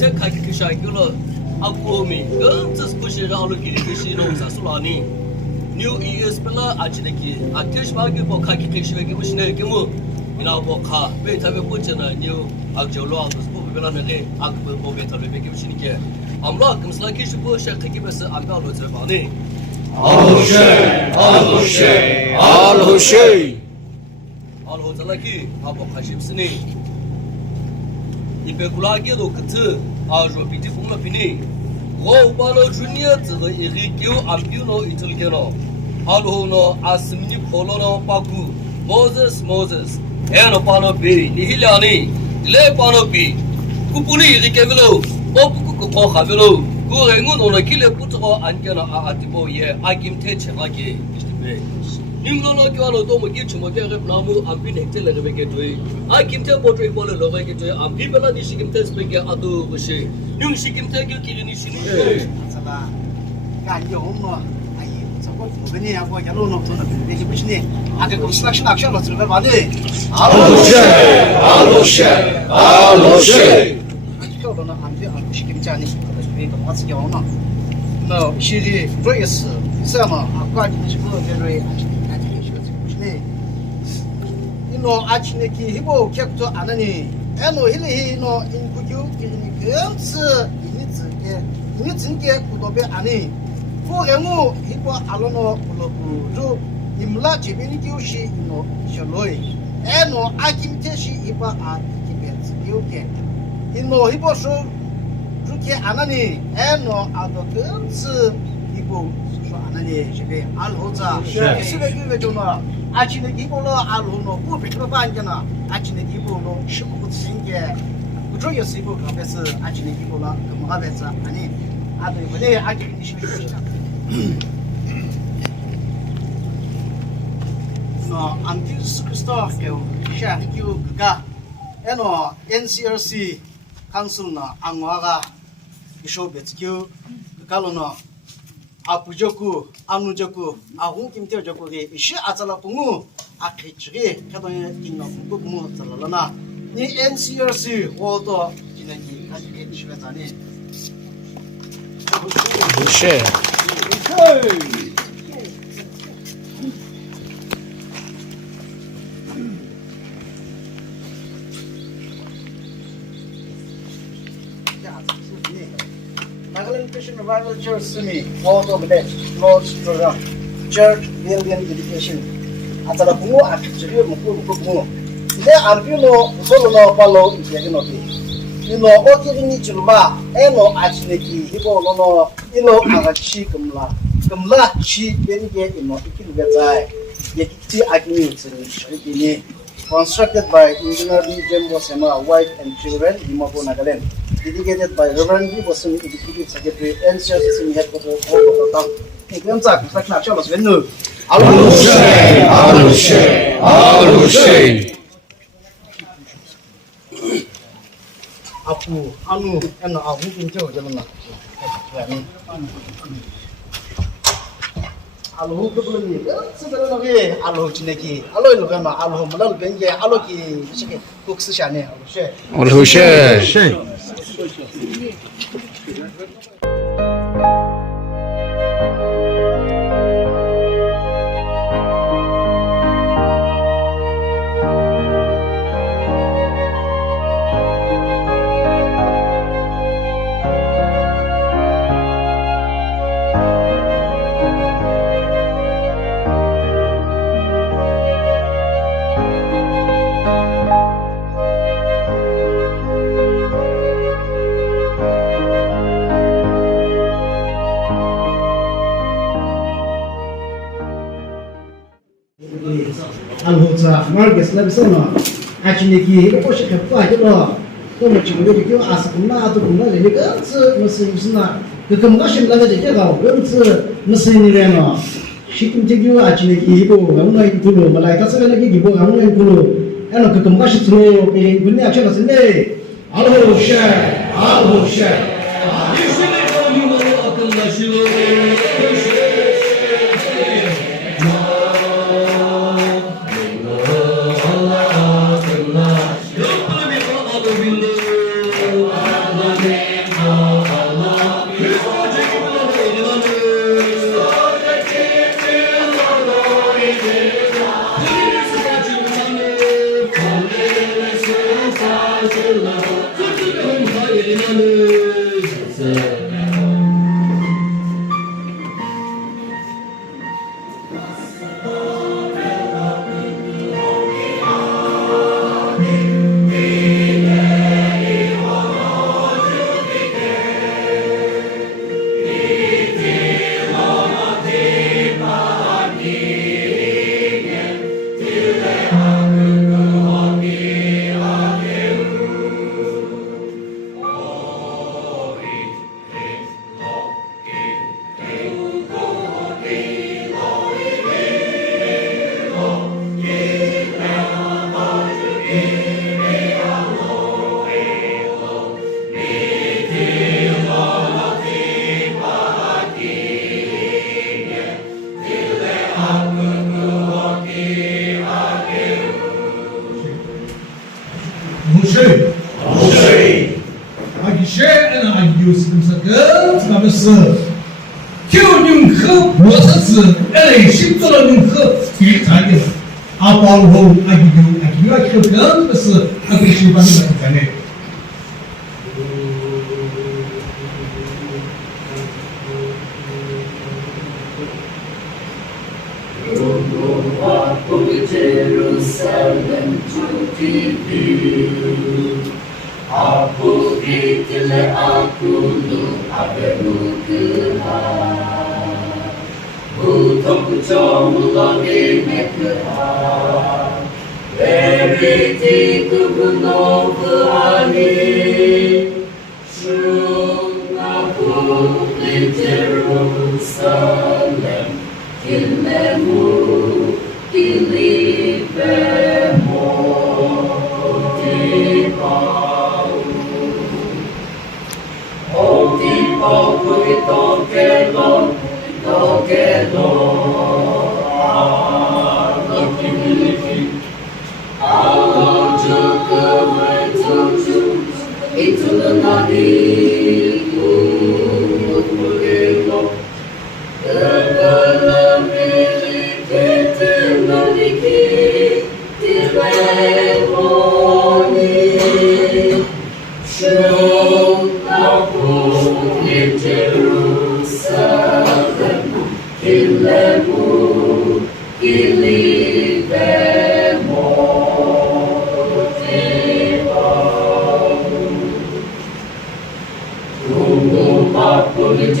这开个啥个了？阿哥们，这是不是让我给个是弄啥苏拉呢？New Year's 本来阿起那个，阿天是把个包开个是个不是那个么？你那包卡，被他们不真的 New 阿就乱子，不本来那个阿个包被他们个不是那个，阿姆拉咁是那个是不是开个不是阿高罗这帮呢？阿罗谢，阿罗谢，阿罗谢。阿罗这那个阿包开是不是呢？一古拉给罗克子，阿说比这风了比呢。我把那junior这个一个叫安比诺一整天了，阿罗呢阿什么破了呢？巴古 Moses，哎，那把那比你俩呢？来把那比，古不呢一个给不了，我不古考哈不了，古人我那给了不知道安家那阿蒂波耶，阿金太强阿给，是不是？你们那叫那多么给什么给个那么安比呢？这来个给对，阿金太不对，过来老个给对，安比本来你是金太是给阿都不是，你是金太给给你是呢？是吧？干用嘛，哎呀，这个我们呢，我家老农村那边是不是呢？啊，这公司那是哪个了？这个嘛的？阿罗谢，阿罗谢，阿罗谢。啊，叫了那安比阿不是给家呢，这边个么子叫呢？那是的，这也是，是嘛？啊，关键是不这类。no achine ki hibo kyakto anani eno hili no inkugyu kini kemse ini tsinge kudobe ani fogengu hibo alono kulobu ru imla jibini kyushi no shaloi eno akimteshi hiba a kibet yuke ino hibo sho ruke anani eno ado kemse hibo sho anani jibe alhoza sibe gyube jona 아침에 기본로 알로노 부비트로 반잖아 아침에 기본로 15분 생게 부족이 쓰고 가면서 아침에 기본로 그거가면서 아니 아들 이번에 아침에 시키자 너 안티스 크리스토프요 샤키우 그가 에노 NCRC 칸슬나 앙와가 이쇼베츠큐 그갈로노 아부조쿠 아누조쿠 아홍 김태어 조쿠게 이시 아잘라 공무 아케치게 카도에 긴노 공무 잘라나 니 NCRC 호도 지내기 가지게 시베자니 부쉐 Nagaland Christian Revival Church Sumi, Waldo Bilet, Lord's Program, Church Building Education. Atala bungo akitiri bungo. Ile ambiuno usolo palo ikiaginobi. Ino okiri ni chulma eno achineki hibo lono ino agachi kumla chi benige ino ikilugazai. Yekiti agini utsini shirikini. Constructed by Engineer B. Jembo Sema, wife and children, Dimapur, Nagaland. Dedicated by Reverend B. Bosumi, Executive Secretary, and Church Headquarters of Bogota. Ikemza, construction action was venue. Alushe, alushe, alushe. Apu, anu, and ahu pinjo jalan. Alu kebelum ni, sebenarnya lagi alu cineki, alu itu kan alu malah benje, alu ki macam kuk sesiane, Alushe. Alhoza, Marcus, let me say no. Actually, he was a flight. So much you do ask not to know the girls, Mrs. The combustion level the jail, Mrs. Reno. She can take you actually, he go, I'm going to do, but like I said, I'm going to do. And the combustion through being action as a day. Alho Amen. 是就宁可不是指人心中的宁可给他的，啊，包括要求更不是那个西方的在内。Jerusalem to view. Aku ditile aku lu abelu keha. Utong kucong lagi mekha. Veriti kubuno kuani. Shung aku di Jerusalem. Kilemu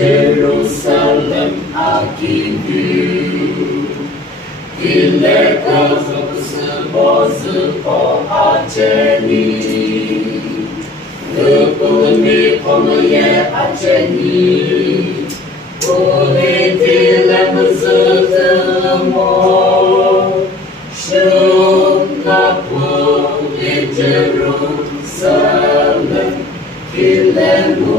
Jerusalem aqui Ile căzut sârboz po aceni Dupul mi pomâie aceni Unitile măzât mo Șuna puli Jerusalem Ile mu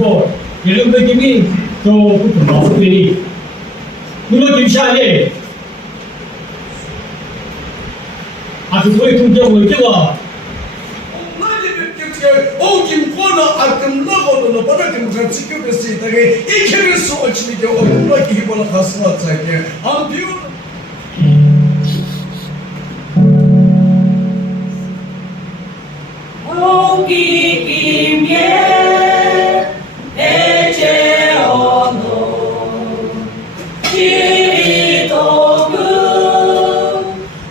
过，也认为今天都不怎么对立。那么接下来，还是会通过我这个。 오김 권어 아금 너고도 너보다금 같이 교배스 있다게 이케를 소치니게 오금로 기보나 가스나 짜게 안 비우 오기 김예 대제 언어 지리도금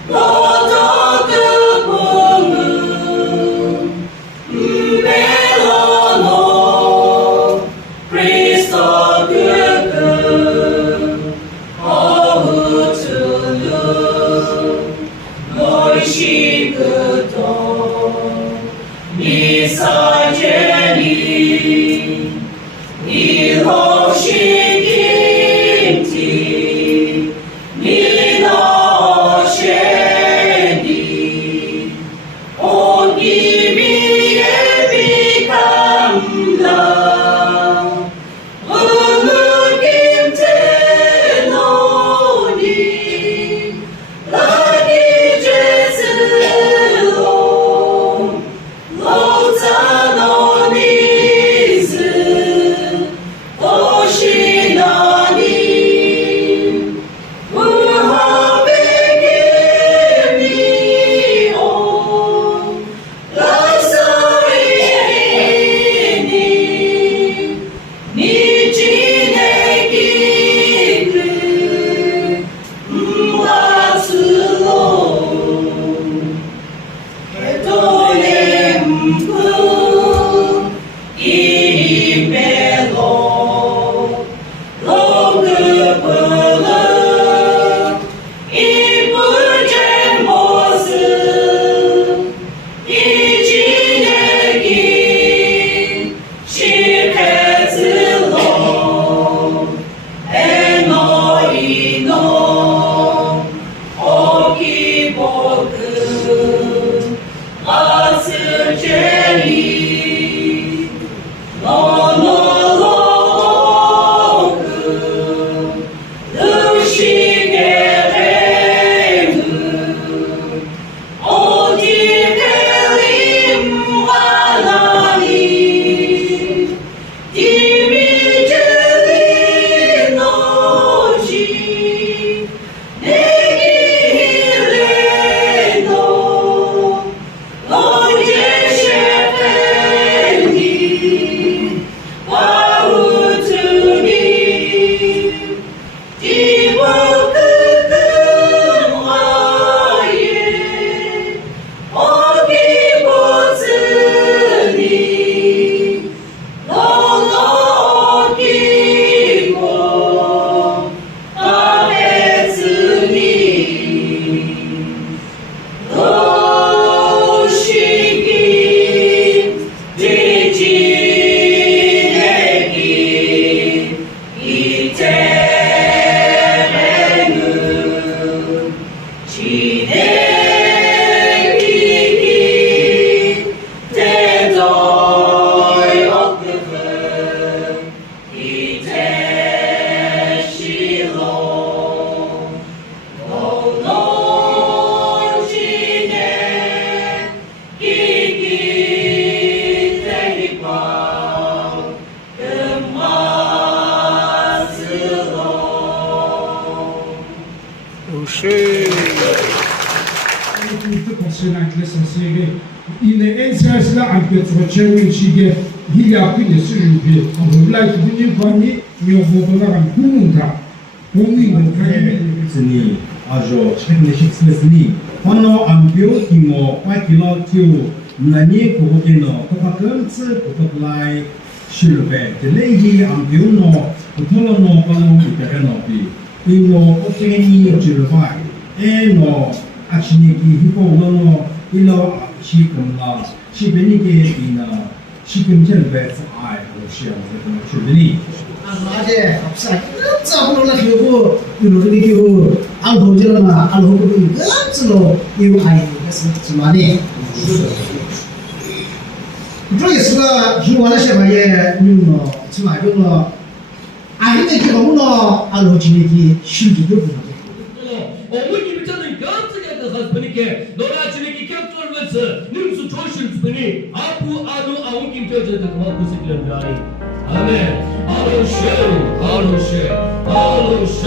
너저그 봉은 멜로노 크리스토 그금 어우투누 모이시그도 미사제니 이호시김티 미노셰니 온기미에 비감라 은우김테노니 라기제스로 로자노니즈 도시나니 우하베게미오 라사이니 니지네기그 우아스로 에도렘프 이메로 로그브르 이불제 모습 이지내기 실패스로 에너이노 오기보그 아스제리 노노로그 루시게레그 오디페림와나니 디미즈리노지 네기히레노 노제셰페니 와우투니 디보크금와예 오기보스니 노노기고 아베스니 도시기 지지내기 이태레는 지내기기 대도의 억급은 이태시로 노노지네 기기 대립과 금마스로 Tudo considerando que essa série e nem essa lá a que tu vai chegar ele a que nesse jogo o lá que vinha com ele e o vou lá com nunca comigo sini ajo chekne shikne sini kono ambio kimo pa kilo kyo nani ko kino ko pa kantse ko pa lai shilbe de lehi ambio no ko tolo no kono ite no pi ino okeni jilvai no achini ki hipo no ilo shikumla shibeni ke ina shikum chelbe ai ko shia ko shibeni 아마제 합사 깜짝으로 나고 이렇게 되고 안 보지나 안 보고 깜짝으로 이 아이 그래서 주말에 这也是个如果那些玩意用了，起码用了，俺那个用了，俺老几那个手机都不能。 어머님이 저는 깜짝이야 그 하스프니께 너나 지내기 깜짝을 능수 조실스프니 아부 아노 아웅김 뼈저도 그만 구슬기는 줄 아니 아멘 아로쉐 아로쉐 아로쉐